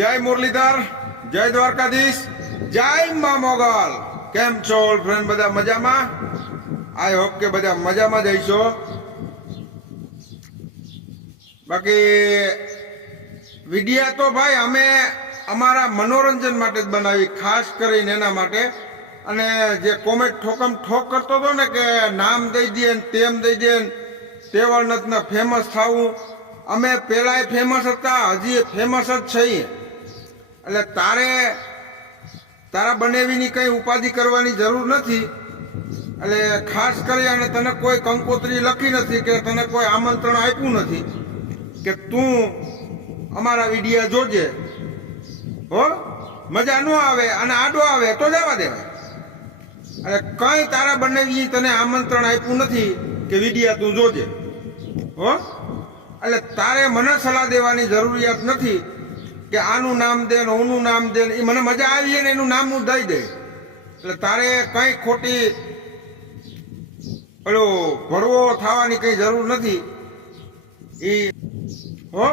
જય મુરલીધર, જય દ્વારકાધીશ, જય મા મોગલ. કેમ છો ફ્રેન્ડ બધા મજામાં? આઈ હોપ કે બધા મજામાં જ હશો. બાકી વિડિયા તો ભાઈ અમે અમારા મનોરંજન માટે જ બનાવી, ખાસ કરીને એના માટે. અને જે કોમેન્ટ ઠોકમ ઠોક કરતો હતો ને કે નામ દઈ દે ને તેમ દઈ દે ને તેવળનથના ફેમસ થવું. અમે પેલાય ફેમસ હતા, હજી ફેમસ જ છીએ. એટલે તારે, તારા બનેવીની કઈ ઉપાધિ કરવાની જરૂર નથી. એટલે ખાસ કરી અને તને કોઈ કંકોત્રી લખી નથી કે તને કોઈ આમંત્રણ આપ્યું નથી કે તું અમારા વિડિયા જોજે. હો? મજા ન આવે અને આડો આવે તો જવા દેવાય અને કઈ તારા બનેવી તને આમંત્રણ આપ્યું નથી કે વિડિયા તું જોજે. હો? એટલે તારે મને સલાહ દેવાની જરૂરિયાત નથી. કે આનું નામ દે ને ઓનું નામ દે એ મને મજા આવી ને એનું નામ હું દઈ દે એટલે તારે કઈ ખોટી પેલો ભરવો થવાની કઈ જરૂર નથી. એ હો,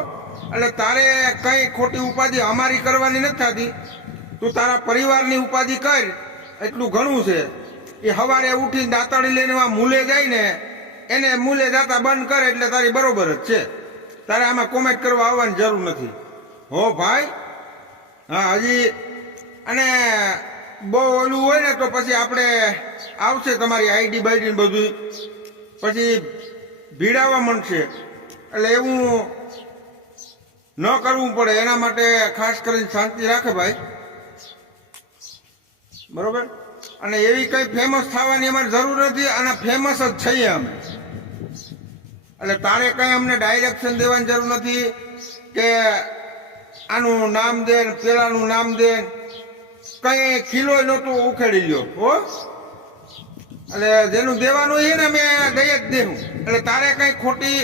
એટલે તારે કઈ ખોટી ઉપાધિ અમારી કરવાની નથી થતી. તું તારા પરિવારની ઉપાધિ કર, એટલું ઘણું છે. એ સવારે ઉઠીને દાંતડી લઈને મૂલે જાય ને, એને મૂલે જાતા બંધ કરે એટલે તારી બરોબર જ છે. તારે આમાં કોમેન્ટ કરવા આવવાની જરૂર નથી. હો ભાઈ? હા, હજી અને બહુ ઓલું હોય ને તો પછી આપણે આવશે તમારી આઈડી બાઈડી બધું પછી ભીડાવા મળશે એટલે એવું ન કરવું પડે. એના માટે ખાસ કરીને શાંતિ રાખે ભાઈ. બરોબર? અને એવી કંઈ ફેમસ થવાની અમારે જરૂર નથી અને ફેમસ જ છીએ અમે. એટલે તારે કંઈ અમને ડાયરેક્શન દેવાની જરૂર નથી કે આનું નામ દે પેલાનું નામ દે. કઈ ખીલો નહોતું ઉખેડી લ્યો, હો? એટલે જેનું દેવાનું છે ને મેં દઈ જ દેવું એટલે તારે કઈ ખોટી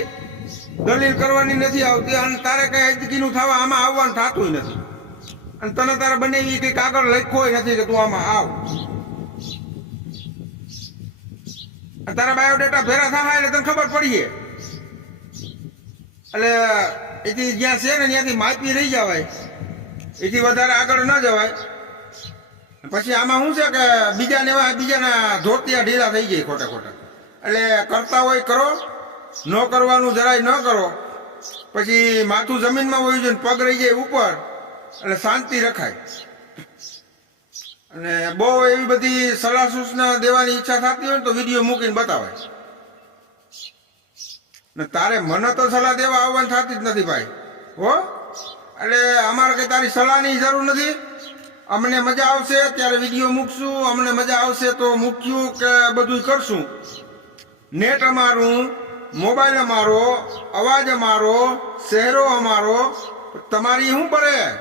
દલીલ કરવાની નથી આવતી અને તારે કઈ અજકીનું થવા આમાં આવવાનું થતું નથી. અને તને તારે બંને એ કંઈક આગળ લખ્યો નથી કે તું આમાં આવ. તારા બાયોડેટા ભેરા થાય એટલે તને ખબર પડીએ એટલે એથી જ્યાં છે ને ત્યાંથી માહિતી રહી જવાય. એથી વધારે આગળ ન જવાય. પછી આમાં શું છે કે બીજાને એવા બીજાના ધોતિયા ઢીલા થઈ જાય ખોટા ખોટા. એટલે કરતા હોય કરો, ન કરવાનું જરાય ન કરો. પછી માથું જમીનમાં વયું જાય પગ રહી જાય ઉપર, એટલે શાંતિ રખાય. અને બહુ એવી બધી સલાહ સૂચના દેવાની ઈચ્છા થતી હોય ને તો વીડિયો મૂકીને બતાવાય. ને તારે મને તો સલાહ દેવા આવવાની થતી જ નથી ભાઈ. હો? એટલે અમારે કઈ તારી સલાહની જરૂર નથી? અમને મજા આવશે, ત્યારે વીડિયો મૂકશું. અમને મજા આવશે તો મૂક્યું કે બધું કરશું. નેટ અમારું, મોબાઈલ અમારો, અવાજ અમારો, શહેરો અમારો. તમારી શું પડે?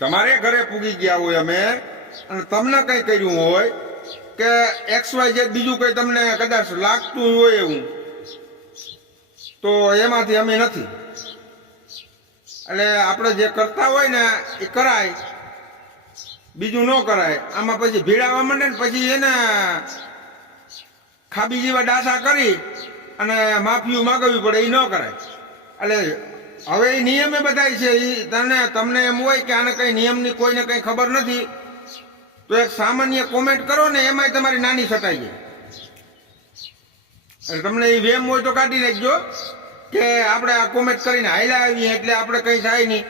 તમારે ઘરે પૂગી ગયા હોય અમે. અને તમને કઈ કર્યું હોય? કે એક્સ વાય જેડ બીજું કઈ તમને કદાચ લાગતું હોય એવું. તો એમાંથી અમે નથી. એટલે આપણે જે કરતા હોય ને, એ કરાય. બીજું ન કરાય. આમાં પછી ભીડાવા માંડે ને પછી એને ખાબી જેવા ડાસા કરી અને માફીઓ માગવી પડે, એ ન કરાય. એટલે હવે એ નિયમે બધાય છે. એ તને, તમને એમ હોય કે આને કઈ નિયમની કોઈને કઈ ખબર નથી તો એક સામાન્ય કોમેન્ટ કરો ને, એમાંય તમારી નાની છટાઈ જાય તમને એ વેમ હોય તો કાઢી નાખજો કે આપણે આ કોમેન્ટ કરીને હાલ્યા આવીએ એટલે આપણે કંઈ થાય નહીં.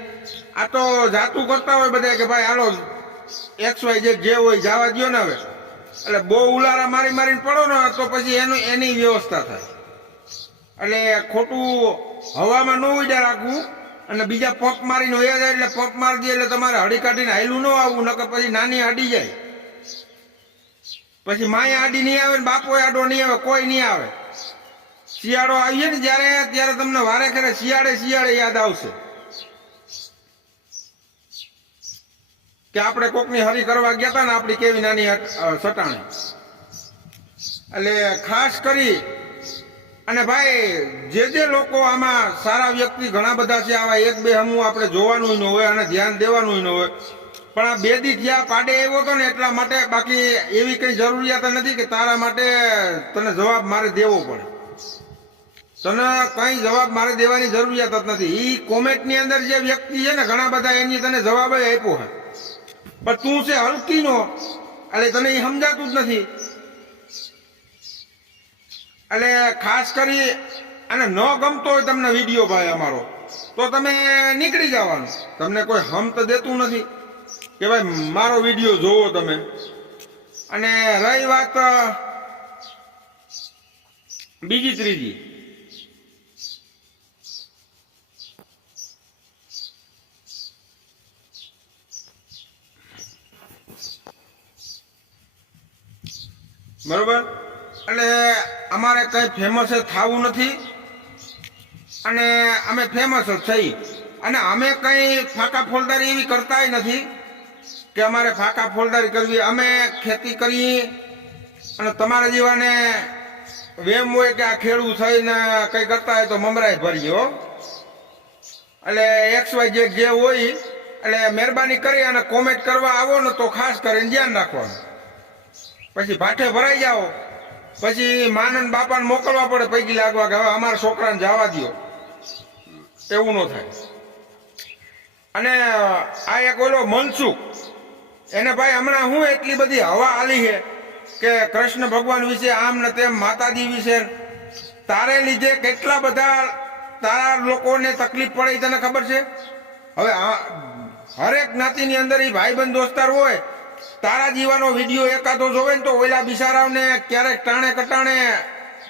આ તો જાતું કરતા હોય બધા કે ભાઈ હાલો એક્સ વાય જે જે હોય જવા દો ને હવે. એટલે બહુ ઉલારા મારી મારીને પડો ને, તો પછી એનું, એની વ્યવસ્થા થાય. એટલે ખોટું હવામાં ન ઉડ્યા રાખવું. અને બીજા પંપ મારીને વયા જાય એટલે પંપ મારી દે એટલે તમારે હડી કાઢીને હાયલું ન આવવું, નકર પછી નાની આડી જાય. પછી માય આડી નહીં આવે ને બાપો આડો નહીં આવે, કોઈ નહીં આવે. શિયાળો આવીએ ને જ્યારે, ત્યારે તમને વારે ખરે શિયાળે શિયાળે યાદ આવશે. કે આપણે કોકની હરી કરવા ગયા હતા ને આપણી કેવી નાની સટાણી. એટલે ખાસ કરી અને ભાઈ, જે જે લોકો આમાં સારા વ્યક્તિ ઘણા બધા છે, આવા એક બે હમું આપણે જોવાનું ન હોય અને ધ્યાન દેવાનું ન હોય. પણ આ બે દી થયા, પાડે આવ્યો હતો ને એટલા માટે બાકી એવી કઈ જરૂરિયાત નથી કે તારા માટે તને જવાબ મારે દેવો પડે. તને કઈ જવાબ મારે દેવાની જરૂરિયાત જ નથી. એ કોમેન્ટની અંદર જે વ્યક્તિ છે ને, ઘણા બધા એની તને જવાબ આપ્યો છે પણ તું છે હલકીનો, એટલે તને એ સમજાતું જ નથી. એટલે ખાસ કરી, અને ન ગમતો હોય તમને વીડિયો ભાઈ અમારો, તો તમે નીકળી જવાનું. તમને કોઈ હમ તો દેતું નથી કે ભાઈ મારો વીડિયો જોવો તમે. અને રહી વાત બીજી ત્રીજી. બરોબર? એટલે અમારે કઈ ફેમસ થવું નથી. અને અમે ફેમસ જ થઈ અને અમે કઈ ફાકા ફોલદારી એવી કરતાય નથી કે અમારે ફાકા ફોલદારી કરવી. અમે ખેતી કરી અને તમારા જેવાને વેમ હોય કે આ ખેડૂત થઈને કઈ કરતા હોય તો મમરાય ભરી, હો. એટલે એક્સ વાય જે જે હોય, એટલે મહેરબાની કરી અને કોમેન્ટ કરવા આવો ને તો ખાસ કરીને ધ્યાન રાખવાનું. પછી ભાઠે ભરાઈ જાઓ. પછી માનન બાપાને મોકલવા પડે પૈકી લાગવા કે હવે અમારા છોકરાને જવા દ્યો. એવું ન થાય. અને, આ એક ઓલો મનસુખ, એને ભાઈ હમણાં હું એટલી બધી હવા આલી છે કે કૃષ્ણ ભગવાન વિશે, આમ ને તેમ, માતાજી વિશે, તારે લીધે કેટલા બધા તારા લોકોને તકલીફ પડે તને ખબર છે? હવે હરેક જ્ઞાતિની અંદર એ ભાઈબંધ દોસ્તાર હોય તારા જીવાનો વીડિયો એકાદો જોવે ને તો ઓલા બિચારાઓને ક્યારેક ટાણે કટાણે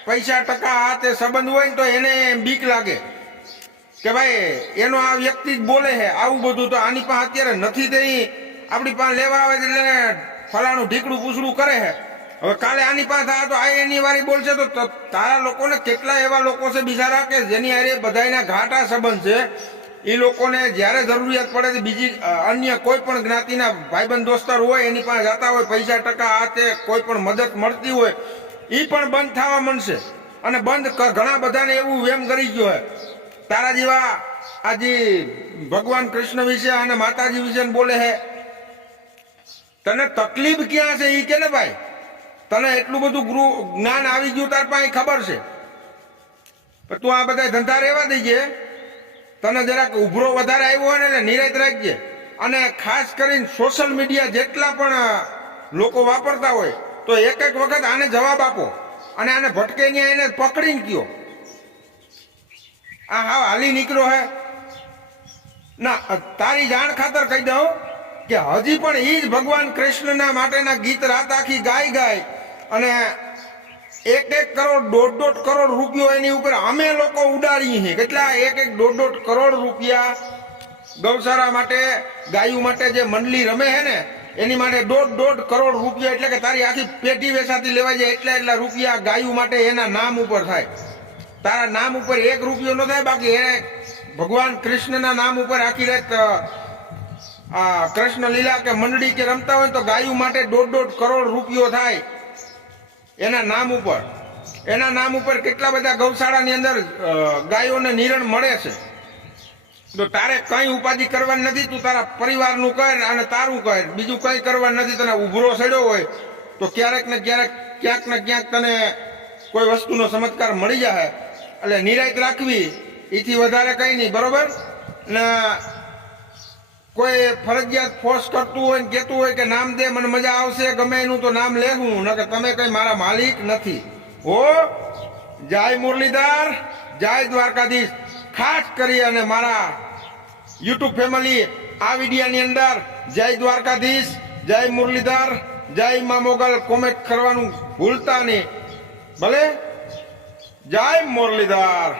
પૈસા ટકા હાથે સંબંધ હોય ને તો એને બીક લાગે. કે ભાઈ, એનો આ વ્યક્તિ જ બોલે છે, આવું બધું તો આની પાસે અત્યારે નથી તેની આપણી પાસે લેવા આવે એટલે ફલાણું ઢીકડું પૂછડું કરે છે. હવે કાલે આની પાસે થાય તો આ એની વારી બોલશે તો તારા લોકોને કેટલા એવા લોકો છે બિચારા કે જેની આરે બધાયના ઘાટા સંબંધ છે? એ લોકોને જ્યારે જરૂરિયાત પડે છે, બીજી અન્ય કોઈ પણ જ્ઞાતિના ભાઈબંધ દોસ્તાર હોય, એની પાસે જતા હોય, પૈસા, ટકા આ તે કોઈ પણ મદદ મળતી હોય એ પણ બંધ થવા મળશે અને બંધ ઘણા બધાને એવું વેમ કરી ગયો હોય તારા જેવા આજે ભગવાન કૃષ્ણ વિશે અને માતાજી વિશે બોલે છે તને તકલીફ ક્યાં છે એ કે ને ભાઈ? તને એટલું બધું ગૃહ જ્ઞાન આવી ગયું, તાર પાસે ખબર છે. તું આ બધા ધંધા રહેવા દેજે. તને જરાક ઉભરો વધારે આવ્યો હોય ને એટલે નિરાત રાખજે. અને ખાસ કરીને સોશિયલ મીડિયા જેટલા પણ લોકો વાપરતા હોય, તો એક એક વખત આને જવાબ આપો. અને આને ભટકે ત્યાં એને પકડીને કયો. આ હા હાલી નીકળ્યો હે. ના તારી જાણ ખાતર કહી દઉં કે હજી પણ એ જ ભગવાન કૃષ્ણના માટેના ગીત રાત આખી ગાય ગાય અને એક એક કરોડ દોઢ દોઢ કરોડ રૂપિયો એની ઉપર અમે લોકો ઉડાડીએ છીએ. કેટલા? એક એક દોઢ દોઢ કરોડ રૂપિયા ગૌશાળા માટે, ગાયું માટે જે મંડલી રમે છે ને, એની માટે દોઢ દોઢ કરોડ રૂપિયા, એટલે કે તારી આખી પેઢી વેસાતી લેવાય જાય એટલા એટલા રૂપિયા ગાયું માટે એના નામ ઉપર થાય. તારા નામ ઉપર એક રૂપિયો ન થાય, બાકી એને ભગવાન કૃષ્ણના નામ ઉપર આખી રાત કૃષ્ણ લીલા કે મંડળી કે રમતા હોય તો ગાયું માટે દોઢ દોઢ કરોડ રૂપિયો થાય. એના નામ ઉપર. એના નામ ઉપર કેટલા બધા ગૌશાળાની અંદર ગાયોને નિરણ મળે છે. તો તારે કઈ ઉપાધિ કરવાની નથી, તું તારા પરિવારનું કર અને તારું કર. બીજું કઈ કરવાનું નથી, તને ઉભરો સડ્યો હોય, તો ક્યારેક ને ક્યારેક, ક્યાંક ને ક્યાંક તને કોઈ વસ્તુનો ચમત્કાર મળી જાય એટલે નિરાયત રાખવી એથી વધારે કઈ નહીં, બરોબર? ને કોઈ ફરજિયાત ફોર્સ કરતું હોય ને કહેતું હોય કે નામ દે, મને મજા આવશે, ગમે એનું તો નામ લેવું કે તમે કઈ મારા માલિક નથી. હો, જય મુરલીધર, જય દ્વારકાધીશ. ખાસ કરી અને મારા યુટ્યુબ ફેમિલી આ વિડીયાની અંદર જય દ્વારકાધીશ, જય મુરલીધર, જય મા મોગલ કોમેન્ટ કરવાનું ભૂલતા નહીં. ભલે? જય મુરલીધર.